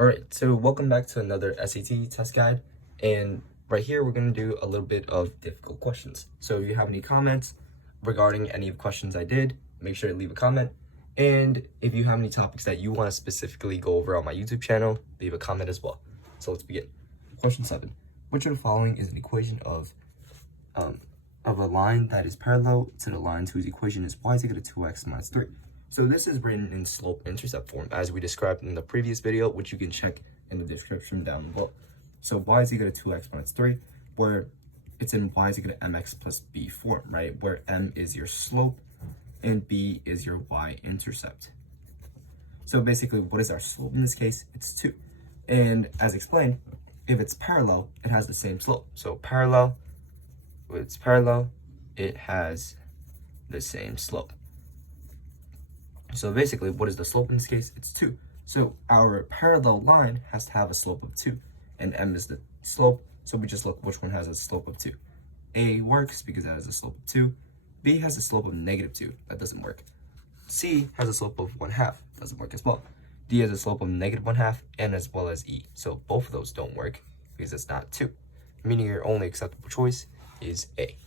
Alright, so welcome back to another SAT test guide, and right here we're going to do a little bit of difficult questions. So if you have any comments regarding any of the questions I did, make sure to leave a comment, and if you have any topics that you want to specifically go over on my YouTube channel, leave a comment as well. So let's begin. Question 7. Which of the following is an equation of a line that is parallel to the line whose equation is y is equal to 2x minus 3? So this is written in slope-intercept form, as we described in the previous video, which you can check in the description down below. So y is equal to 2x minus 3, where it's in y is equal to mx plus b form, right? Where m is your slope and b is your y-intercept. So basically, what is our slope in this case? It's 2. And as explained, if it's parallel, it has the same slope. So parallel, when it's parallel, it has the same slope. So basically, what is the slope in this case? It's 2. So our parallel line has to have a slope of 2, and m is the slope, so we just look which one has a slope of 2. A works because that has a slope of 2. B has a slope of negative 2. That doesn't work. C has a slope of 1/2. Doesn't work as well. D has a slope of negative 1/2, and as well as E. So both of those don't work because it's not 2, meaning your only acceptable choice is A.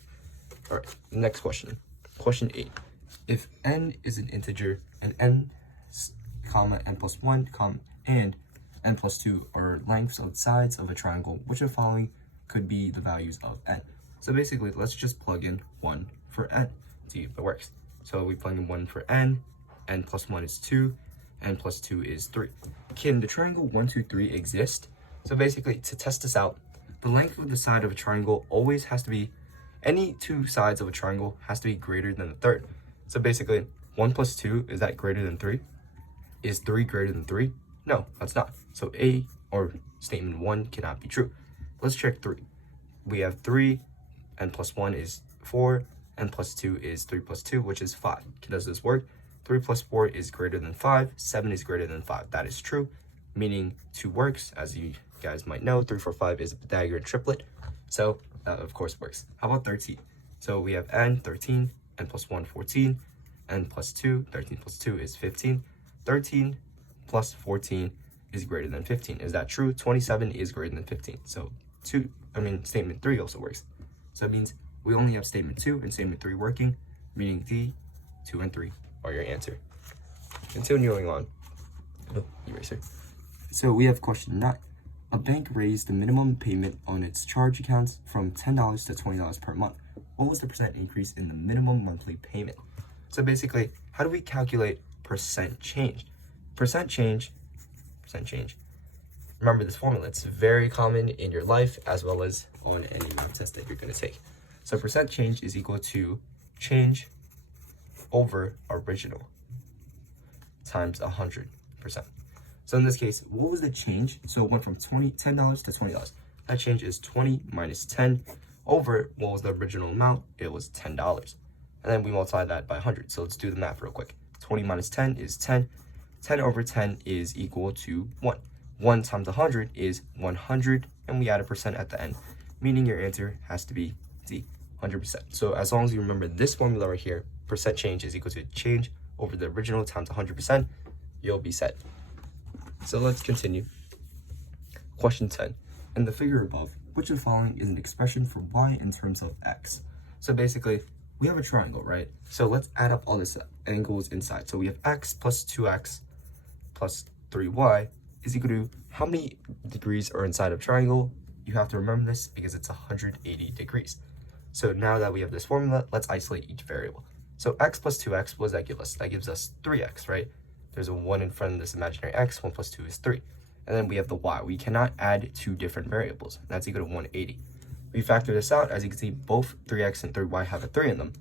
All right, next question. Question 8. If n is an integer and n, n plus 1, and n plus 2 are lengths of sides of a triangle, which of the following could be the values of n? So basically, let's just plug in 1 for n, see if it works. So we plug in 1 for n plus 1 is 2, n plus 2 is 3. Can the triangle 1, 2, 3 exist? So basically, to test this out, the length of the side of a triangle always has to be, any two sides of a triangle has to be greater than the third. So basically, 1 plus 2, is that greater than 3? Is 3 greater than 3? No, that's not. So A, or statement 1, cannot be true. Let's check 3. We have 3, n plus 1 is 4, n plus 2 is 3 plus 2, which is 5. Does this work? 3 plus 4 is greater than 5, 7 is greater than 5. That is true, meaning 2 works. As you guys might know, 3, 4, 5 is a Pythagorean triplet, so that of course works. How about 13? So we have n, 13, n plus 1, 14, n plus 2, 13 plus 2 is 15. 13 plus 14 is greater than 15. Is that true? 27 is greater than 15. So statement 3 also works. So it means we only have statement 2 and statement 3 working, meaning D, 2, and 3 are your answer. Continuing on. Oh, eraser. So we have question 9. A bank raised the minimum payment on its charge accounts from $10 to $20 per month. What was the percent increase in the minimum monthly payment? So basically, how do we calculate percent change? Percent change. Remember this formula. It's very common in your life as well as on any math test that you're going to take. So percent change is equal to change over original times 100%. So in this case, what was the change? So it went from $10 to $20. That change is 20 minus 10 over what was the original amount? It was $10. And then we multiply that by 100. So let's do the math real quick. 20 minus 10 is 10. 10 over 10 is equal to 1. 1 times 100 is 100, and we add a percent at the end, meaning your answer has to be D, 100%. So as long as you remember this formula right here, percent change is equal to change over the original times 100%, you'll be set. So let's continue. Question 10. In the figure above, which of the following is an expression for y in terms of x? So basically, we have a triangle, right? So let's add up all this angles inside. So we have x plus 2x plus 3y is equal to how many degrees are inside of triangle? You have to remember this because it's 180 degrees. So now that we have this formula, let's isolate each variable. So x plus 2x, what does that give us? That gives us 3x, right? There's a 1 in front of this imaginary x. 1 plus 2 is 3. And then we have the y. We cannot add two different variables. That's equal to 180. We factor this out. As you can see, both 3x and 3y have a 3 in them.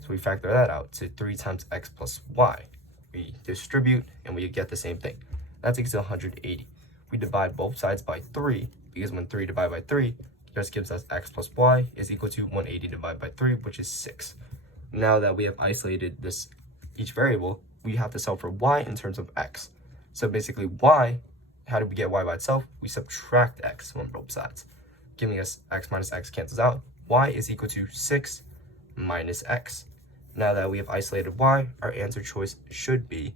So we factor that out to 3 times x plus y. We distribute, and we get the same thing. That's equal to 180. We divide both sides by 3, because when 3 divided by 3, just gives us x plus y is equal to 180 divided by 3, which is 6. Now that we have isolated each variable, we have to solve for y in terms of x. So basically, y, how do we get y by itself? We subtract x from both sides, giving us x minus x cancels out. Y is equal to 6 minus x. Now that we have isolated y, our answer choice should be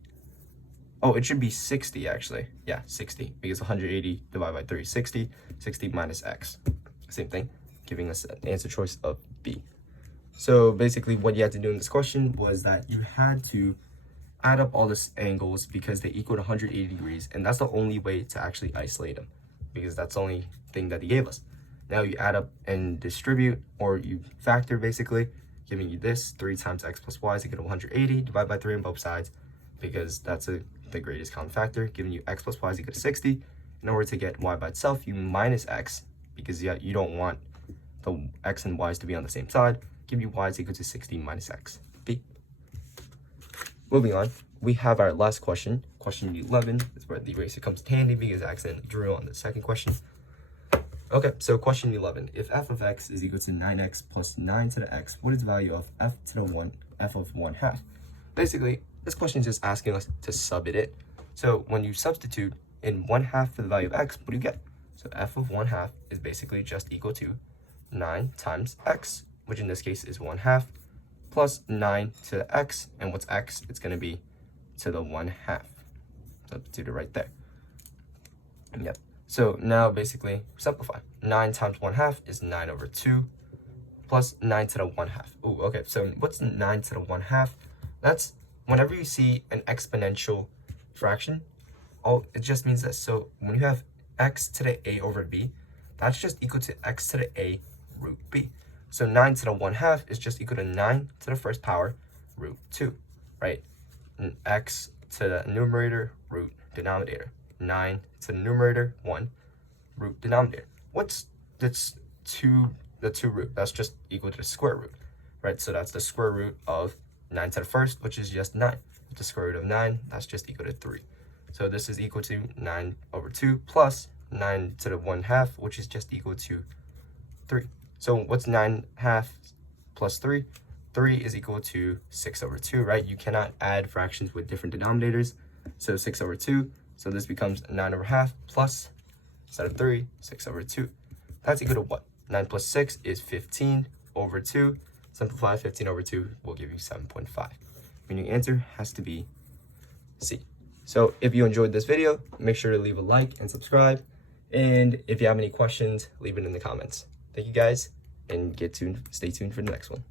Oh, it should be 60 actually. Yeah, 60, because 180 divided by 3 is 60. 60 minus x. Same thing, giving us an answer choice of B. So basically what you had to do in this question was that you had to add up all the angles because they equaled 180 degrees, and that's the only way to actually isolate them, because that's the only thing that he gave us. Now you add up and distribute, or you factor basically, giving you this 3 times x plus y is equal to 180, divide by 3 on both sides, because that's the greatest common factor, giving you x plus y is equal to 60. In order to get y by itself, you minus x, because you don't want the x and y's to be on the same side, give you y is equal to 60 minus x. B. Moving on, we have our last question, question 11. Is where the eraser comes in handy because I accidentally drew on the second question. Okay, so question 11. If f of x is equal to 9x plus 9 to the x, what is the value of f of 1/2? Basically, this question is just asking us to sub it. So when you substitute in 1/2 for the value of x, what do you get? So f of 1/2 is basically just equal to 9 times x, which in this case is 1/2, plus 9 to the x, and what's x? It's going to be to the 1/2. Substitute it right there. Yep. So now basically simplify. 9 times 1/2 is 9 over 2, plus 9 to the 1/2. Ooh, okay, so what's 9 to the 1/2? That's whenever you see an exponential fraction, it just means this. So when you have x to the a over b, that's just equal to x to the a root b. So 9 to the 1/2 is just equal to 9 to the first power root 2, right? And x to the numerator root denominator. 9 to the numerator, 1 root denominator. What's the 2 root? That's just equal to the square root, right? So that's the square root of 9 to the first, which is just 9. The square root of 9, that's just equal to 3. So this is equal to 9 over 2 plus 9 to the 1/2, which is just equal to 3. So what's 9/2 plus 3? 3 is equal to 6 over 2, right? You cannot add fractions with different denominators. So 6 over 2. So this becomes 9 over 1/2 plus, instead of 3, 6 over 2. That's equal to what? 9 plus 6 is 15 over 2. Simplify 15 over 2 will give you 7.5. Meaning answer has to be C. So if you enjoyed this video, make sure to leave a like and subscribe. And if you have any questions, leave it in the comments. Thank you guys, and stay tuned for the next one.